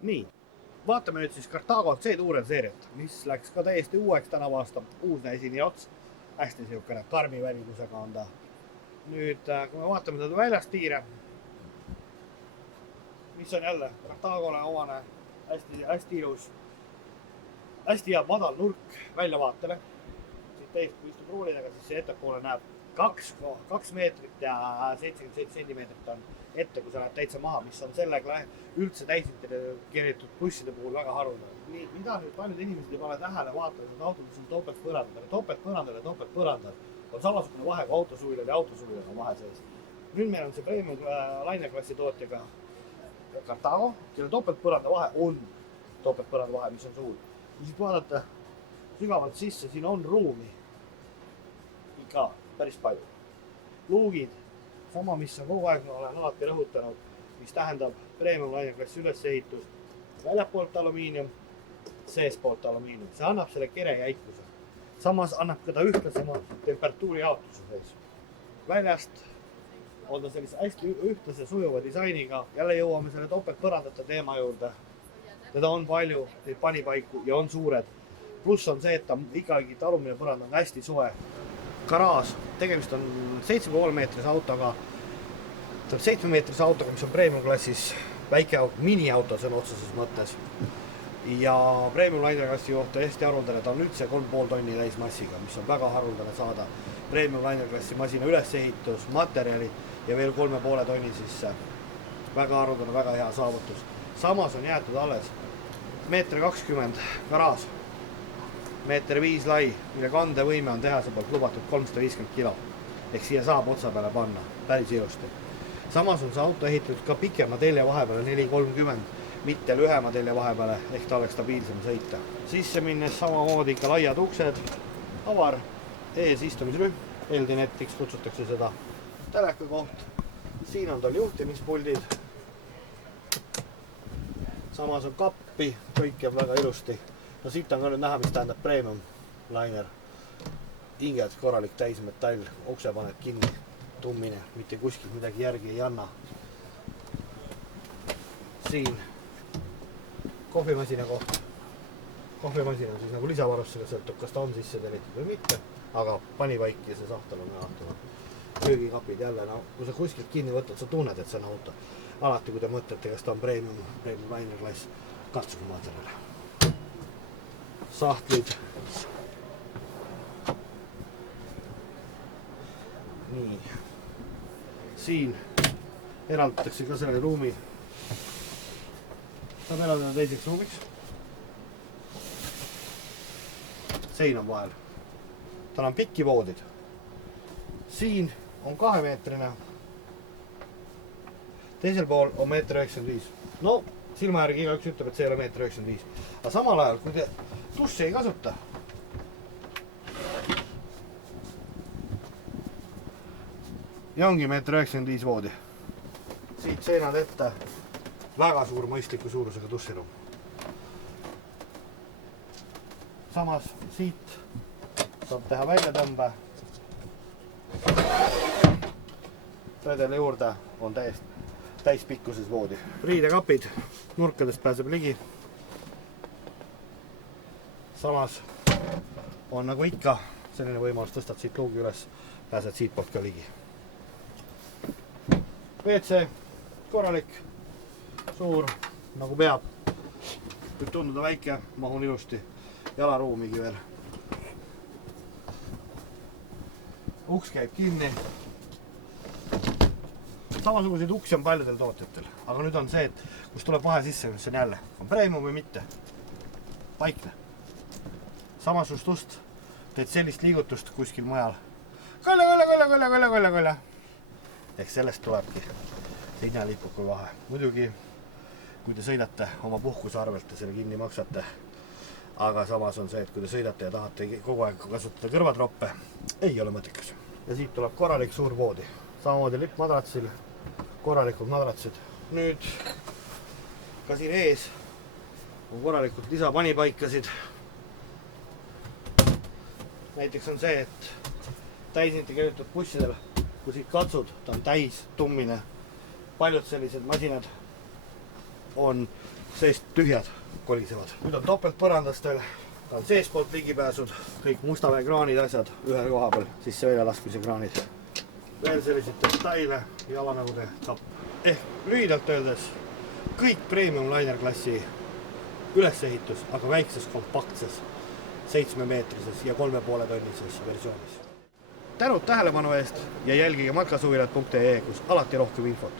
Nii, vaatame nüüd siis Cartago C-tuure seeriat, mis läks ka täiesti uueks tänavu aasta. Uusne esiniots, hästi siukene karmi värimusega on ta. Nüüd, kui me vaatame teda väljast tiire, mis on jälle Cartagole omane, hästi ilus, hästi hea madal nurk väljavaatele. Siit täiesti kui istub ruulidega, siis see ettepoole näeb 2 meetrit ja 77 sentimeetrit on ette, kui sa lähed täitsa maha, mis on sellega üldse täisintegreeritud busside puhul väga haruldane. Nii, mida nüüd paljud inimesed ei pane tähele, vaatavad, et autod on topeltpõrandal. On samasugune vahe kui autosuilal ja autosuilal on vahe sees. Nüüd meil on see premium lainerklassi tootjaga Cartago, kelle topeltpõranda vahe on topeltpõranda vahe, mis on suur. Kui siit vaadata sügavalt sisse, siin on ruumi ikka päris palju. Luugid, sama mis on kogu aeg, olen alati rõhutanud, mis tähendab premium lainerklassi ülesehitus. Väljapoolt alumiinium, seespoolt alumiinium. See annab selle kere jäikuse. Samas annab ka ta ühtlasema temperatuuri jaotuse sees. Väljast on ta sellise hästi ühtlase sujuva disainiga. Jälle jõuame selle topeltpõrandate teema juurde. Teda on palju, neid panipaiku ja on suured. Pluss on see, et ta ikkagi alumine põrand on hästi soe. Garaaž, tegemist on 7,3 meetrise autoga. 7 meetrise autoga, mis on premium klassis väike auto, miniauto sõna otseses mõttes. Ja premium lainerklassi kohta hästi haruldane, ta on üldse 3,5 tonni täismassiga, mis on väga haruldane saada. Premium lainerklassi masina ülesehitus, materjali ja veel 3,5 tonni sisse. Väga haruldane, väga hea saavutus. Samas on jäetud alles 1,20 m garaaž, 1,5 m lai, mille kandevõime on tehase poolt lubatud 350 kilo. Ehk siia saab otsa peale panna, päris ilusti. Samas on see auto ehitatud ka pikema telje vahepeale 430, mitte lühema telje vahepeale, ehk ta oleks stabiilsem sõita. Sisse minnes samamoodi ikka laiad uksed, avar, ees istumisrühm, Eldinetiks kutsutakse seda teleka koht. Siin on tal juhtimispuldid. Samas on kappi, kõik jääb väga ilusti. No siit on ka nüüd näha, mis tähendab premium liner. Inged korralik täismetall, ukse paned kinni, tummine, mitte kuskil midagi järgi ei anna. Siin kohvimasina koht. Kohvimasina on siis nagu lisavarustusega sõltub, kas ta on sisse tellitud või mitte, aga panipaik ja see sahtel on nähtuna. Köögikapid jälle, no, kui sa kuskilt kinni võtad, sa tunned, et see on auto. Alati, kui te mõtlete, kas ta on premium lainerklass, katsuge materjale. Sahtlid. Nii. Siin eraldatakse ka selle ruumi. Saab eraldada teiseks ruumiks. Sein on vahel. Tal on pikki voodid. Siin on 2-meetrine. Teisel pool on 1,95 m. No, silma järgi igaüks ütleb, et see ei ole 1,95 m. Aga samal ajal, kui te dussi ei kasuta, ja ongi 1,95 m voodi. Siit seinad ette väga suur mõistliku suurusega dussiruum. Samas siit saab teha väljatõmbe. Redele juurde on täispikkuses voodi. Riidekapid, nurkadest pääseb ligi. Samas on nagu ikka selline võimalus, tõstad siit luugi üles, pääsed siit poolt ka ligi. WC, korralik, suur, nagu peab. Võib tunduda väike, mahun ilusti, jalaruumigi veel. Uks käib kinni. Samasuguseid uksi on paljudel tootjatel, aga nüüd on see, et kus tuleb vahe sisse, mis on jälle, on premium või mitte. Paikne. Samasugust ust, teed sellist liigutust kuskil mujal. Kõlle. Ehk sellest tulebki see hinnalipukul vahe. Muidugi, kui te sõidate oma puhkuse arvelt ja selle kinni maksate, aga samas on see, et kui te sõidate ja tahate kogu aeg kasutada kõrvatroppe, ei ole mõttekas. Ja siit tuleb korralik suur voodi. Samamoodi lippmadratsil, korralikud madratsid. Nüüd ka siin ees on korralikult lisapanipaikasid. Näiteks on see, et täisintegreeritud bussidel, kui siit katsud, ta on täis, tummine. Paljud sellised masinad on seest tühjad kolisevad. Nüüd on topeltpõrandastel, ta on seespoolt ligipääsud, kõik Mustamäe kraanid, asjad ühe koha peal, siis see väljalaskmise kraanid. Veel selliseid detaile, jalanõude tapp. Ehk lühidalt öeldes, kõik premium liner klassi ülesehitus, aga väikses kompaktses 7-meetrises ja 3,5 tonnises versioonis. Tänud tähelepanu eest ja jälgige matkasuvilat.ee, kus alati rohkem infot.